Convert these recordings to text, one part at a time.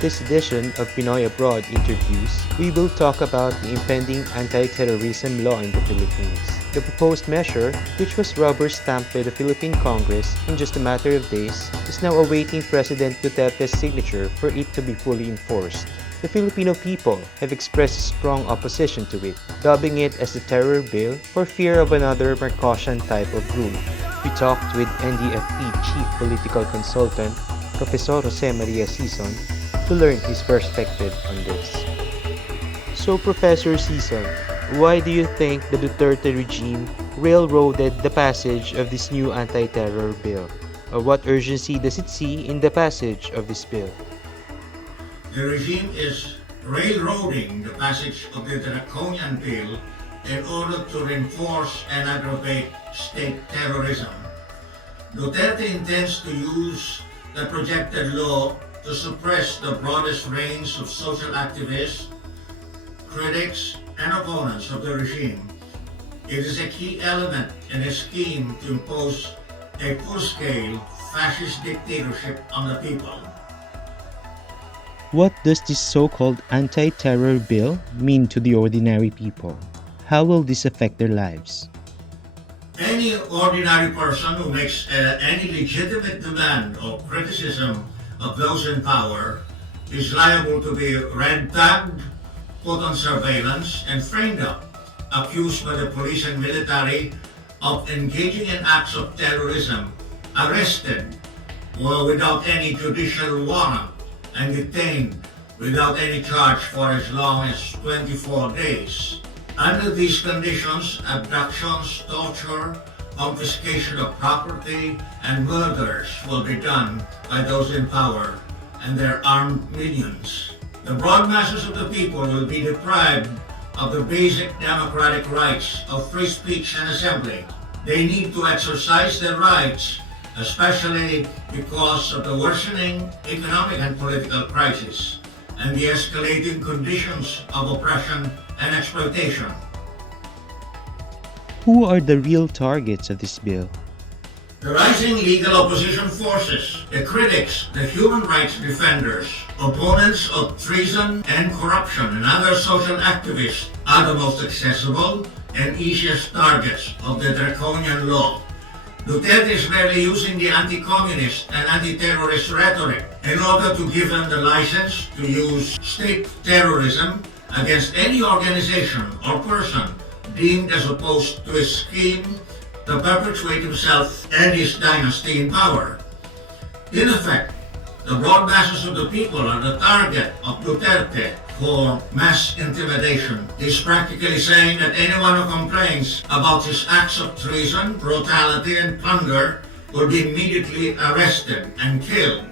this edition of Pinoy Abroad Interviews, we will talk about the impending anti-terrorism law in the Philippines. The proposed measure, which was rubber-stamped by the Philippine Congress in just a matter of days, is now awaiting President Duterte's signature for it to be fully enforced. The Filipino people have expressed strong opposition to it, dubbing it as the terror bill for fear of another Marcosian type of rule. We talked with NDFP Chief Political Consultant, Professor Jose Maria Sison, to learn his perspective on this. So, Professor Sison, why do you think the Duterte regime railroaded the passage of this new anti-terror bill? What urgency does it see in the passage of this bill? The regime is railroading the passage of the draconian bill in order to reinforce and aggravate state terrorism. Duterte intends to use the projected law to suppress the broadest range of social activists, critics, and opponents of the regime. It is a key element in a scheme to impose a full-scale fascist dictatorship on the people. What does this so-called anti-terror bill mean to the ordinary people? How will this affect their lives? Any ordinary person who makes any legitimate demand or criticism of those in power is liable to be red-tagged, put on surveillance, and framed up, accused by the police and military of engaging in acts of terrorism, arrested without any judicial warrant, and detained without any charge for as long as 24 days. Under these conditions, abductions, torture, confiscation of property, and murders will be done by those in power and their armed minions. The broad masses of the people will be deprived of the basic democratic rights of free speech and assembly. They need to exercise their rights, especially because of the worsening economic and political crisis and the escalating conditions of oppression and exploitation. Who are the real targets of this bill? The rising legal opposition forces, the critics, the human rights defenders, opponents of treason and corruption, and other social activists are the most accessible and easiest targets of the draconian law. Duterte is merely using the anti-communist and anti-terrorist rhetoric in order to give them the license to use state terrorism against any organization or person deemed as opposed to his scheme to perpetuate himself and his dynasty in power. In effect, the broad masses of the people are the target of Duterte for mass intimidation. He's practically saying that anyone who complains about his acts of treason, brutality, and plunder will be immediately arrested and killed.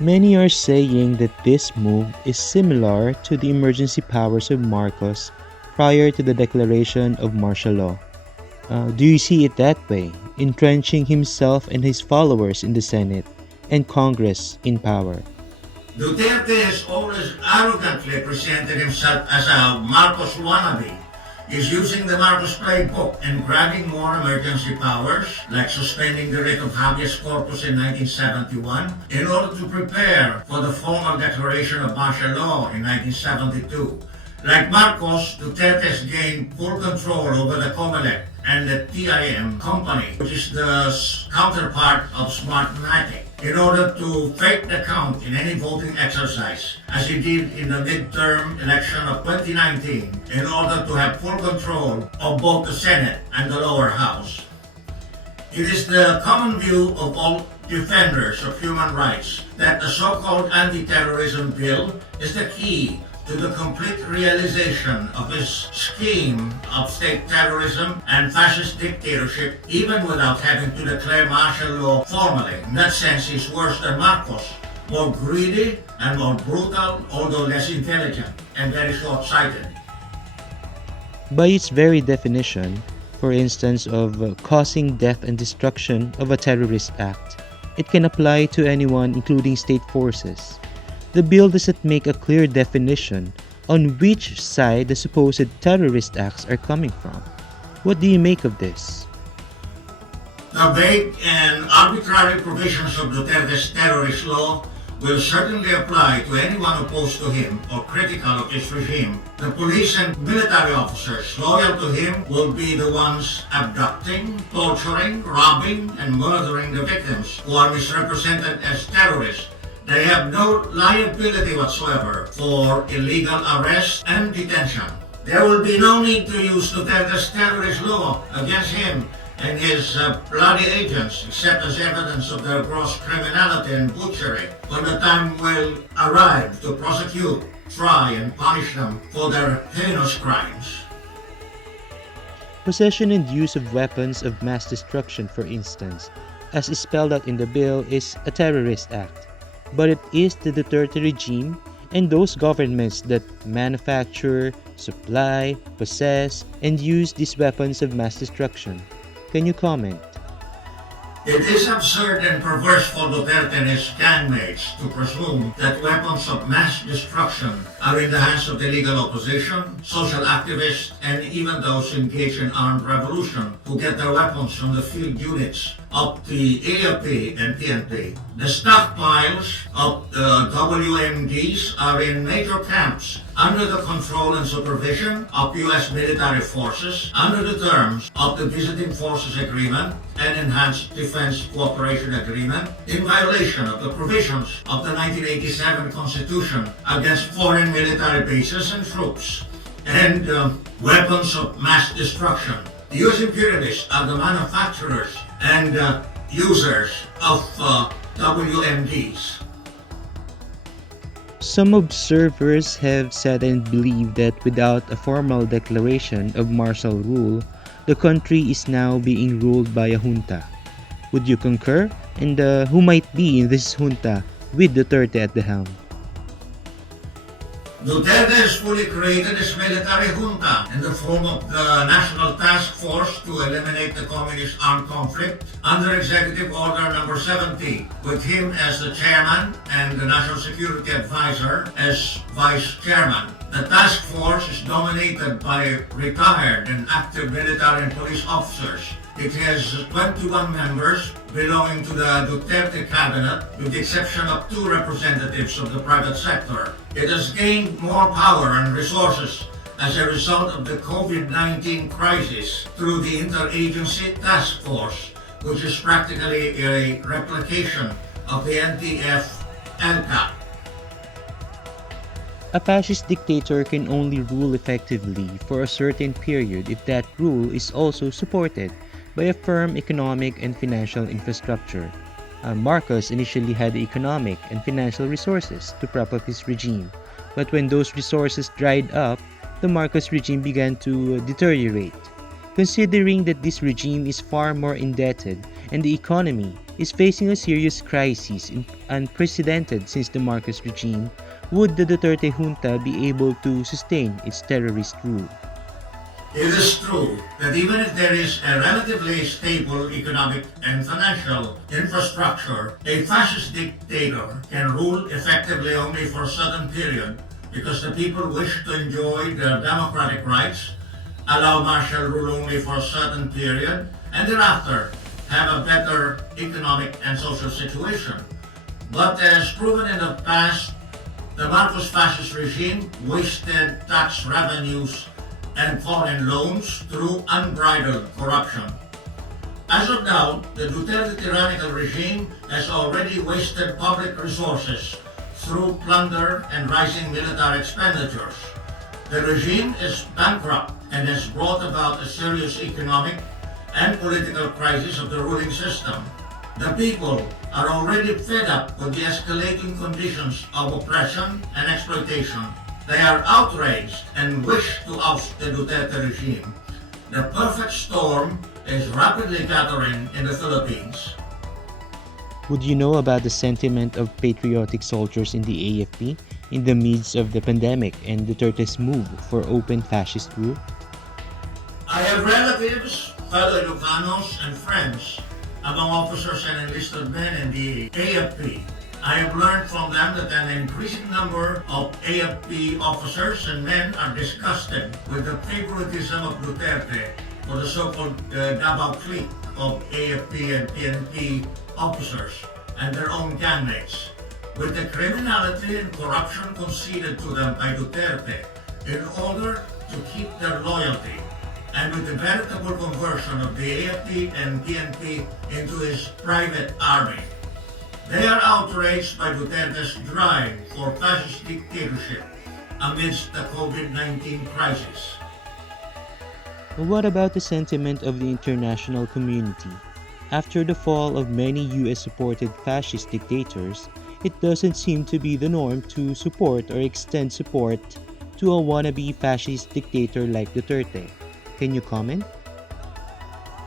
Many are saying that this move is similar to the emergency powers of Marcos prior to the declaration of martial law. Do you see it that way, entrenching himself and his followers in the Senate and Congress in power? Duterte has always arrogantly presented himself as a Marcos wannabe. He's using the Marcos playbook and grabbing more emergency powers, like suspending the writ of habeas corpus in 1971, in order to prepare for the formal declaration of martial law in 1972. Like Marcos, Duterte has gained full control over the COMELEC and the TIM company, which is the counterpart of Smartmatic, in order to fake the count in any voting exercise, as he did in the midterm election of 2019, in order to have full control of both the Senate and the lower house. It is the common view of all defenders of human rights that the so-called anti-terrorism bill is the key to the complete realization of his scheme of state terrorism and fascist dictatorship, even without having to declare martial law formally. In that sense, he's worse than Marcos, more greedy and more brutal, although less intelligent and very short-sighted. By its very definition, for instance of causing death and destruction of a terrorist act, it can apply to anyone including state forces. The bill doesn't make a clear definition on which side the supposed terrorist acts are coming from. What do you make of this? The vague and arbitrary provisions of Duterte's terrorist law will certainly apply to anyone opposed to him or critical of his regime. The police and military officers loyal to him will be the ones abducting, torturing, robbing, and murdering the victims who are misrepresented as terrorists. They have no liability whatsoever for illegal arrest and detention. There will be no need to use Duterte's terrorist law against him and his bloody agents, except as evidence of their gross criminality and butchery, when the time will arrive to prosecute, try, and punish them for their heinous crimes. Possession and use of weapons of mass destruction, for instance, as is spelled out in the bill, is a terrorist act. But it is the Duterte regime and those governments that manufacture, supply, possess, and use these weapons of mass destruction. Can you comment? It is absurd and perverse for Duterte and his gangmates to presume that weapons of mass destruction are in the hands of the legal opposition, social activists, and even those engaged in armed revolution who get their weapons from the field units of the AFP and PNP. The stockpiles of the WMDs are in major camps under the control and supervision of U.S. military forces under the terms of the Visiting Forces Agreement and Enhanced Defense Cooperation Agreement in violation of the provisions of the 1987 Constitution against foreign military bases and troops and weapons of mass destruction. The U.S. imperialists are the manufacturers and users of WMDs. Some observers have said and believe that without a formal declaration of martial rule, the country is now being ruled by a junta. Would you concur? And who might be in this junta with Duterte at the helm? Duterte has fully created his military junta in the form of the National Task Force to eliminate the Communist armed conflict under Executive Order number 70, with him as the chairman and the National Security Advisor as vice chairman. The task force is dominated by retired and active military and police officers. It has 21 members belonging to the Duterte cabinet, with the exception of 2 representatives of the private sector. It has gained more power and resources as a result of the COVID-19 crisis through the Interagency Task Force, which is practically a replication of the NDFP. A fascist dictator can only rule effectively for a certain period if that rule is also supported by a firm economic and financial infrastructure. Marcos initially had the economic and financial resources to prop up his regime, but when those resources dried up, the Marcos regime began to deteriorate. Considering that this regime is far more indebted and the economy is facing a serious crisis unprecedented since the Marcos regime, would the Duterte junta be able to sustain its terrorist rule? It is true that even if there is a relatively stable economic and financial infrastructure, a fascist dictator can rule effectively only for a certain period because the people wish to enjoy their democratic rights, allow martial rule only for a certain period, and thereafter have a better economic and social situation. But as proven in the past, the Marcos fascist regime wasted tax revenues and foreign loans through unbridled corruption. As of now, the Duterte tyrannical regime has already wasted public resources through plunder and rising military expenditures. The regime is bankrupt and has brought about a serious economic and political crisis of the ruling system. The people are already fed up with the escalating conditions of oppression and exploitation. They are outraged and wish to oust the Duterte regime. The perfect storm is rapidly gathering in the Philippines. Would you know about the sentiment of patriotic soldiers in the AFP in the midst of the pandemic and Duterte's move for open fascist rule? I have relatives, fellow Ilocanos, and friends among officers and enlisted men in the AFP. I have learned from them that an increasing number of AFP officers and men are disgusted with the favoritism of Duterte for the so-called Davao clique of AFP and PNP officers and their own gangmates. with the criminality and corruption conceded to them by Duterte in order to keep their loyalty, and with the veritable conversion of the AFP and PNP into his private army. They are outraged by Duterte's drive for fascist dictatorship amidst the COVID-19 crisis. What about the sentiment of the international community? After the fall of many US-supported fascist dictators, it doesn't seem to be the norm to support or extend support to a wannabe fascist dictator like Duterte. Can you comment?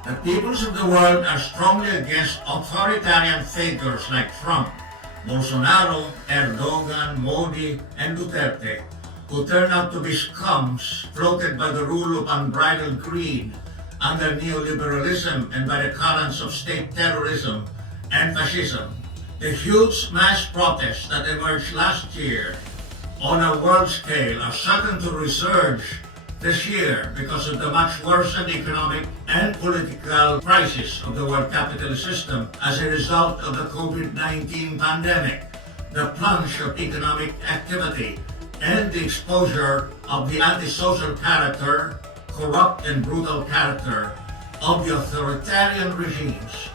The peoples of the world are strongly against authoritarian figures like Trump, Bolsonaro, Erdogan, Modi, and Duterte, who turn out to be scums floated by the rule of unbridled greed under neoliberalism and by the currents of state terrorism and fascism. The huge mass protests that emerged last year on a world scale are certain to resurge this year because of the much worsened economic and political crisis of the world capitalist system as a result of the COVID-19 pandemic, the plunge of economic activity, and the exposure of the antisocial character, corrupt and brutal character of the authoritarian regimes.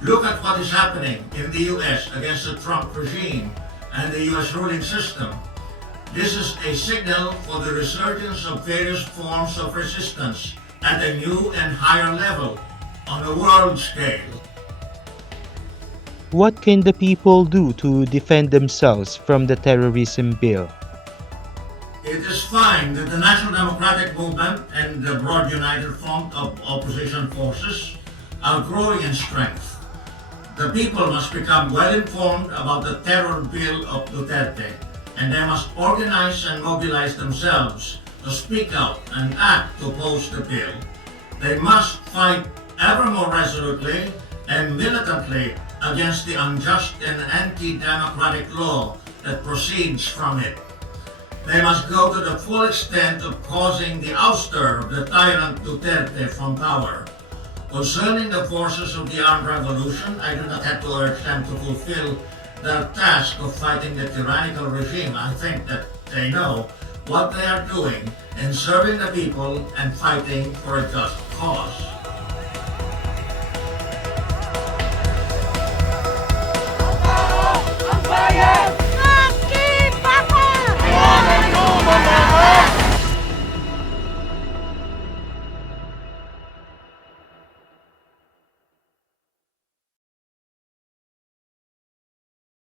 Look at what is happening in the US against the Trump regime and the US ruling system. This is a signal for the resurgence of various forms of resistance at a new and higher level on a world scale. What can the people do to defend themselves from the terrorism bill? It is fine that the National Democratic Movement and the broad united front of opposition forces are growing in strength. The people must become well informed about the terror bill of Duterte, and they must organize and mobilize themselves to speak out and act to oppose the bill. They must fight ever more resolutely and militantly against the unjust and anti-democratic law that proceeds from it. They must go to the full extent of causing the ouster of the tyrant Duterte from power. Concerning the forces of the armed revolution, I do not have to urge them to fulfill their task of fighting the tyrannical regime. I think that they know what they are doing in serving the people and fighting for a just cause.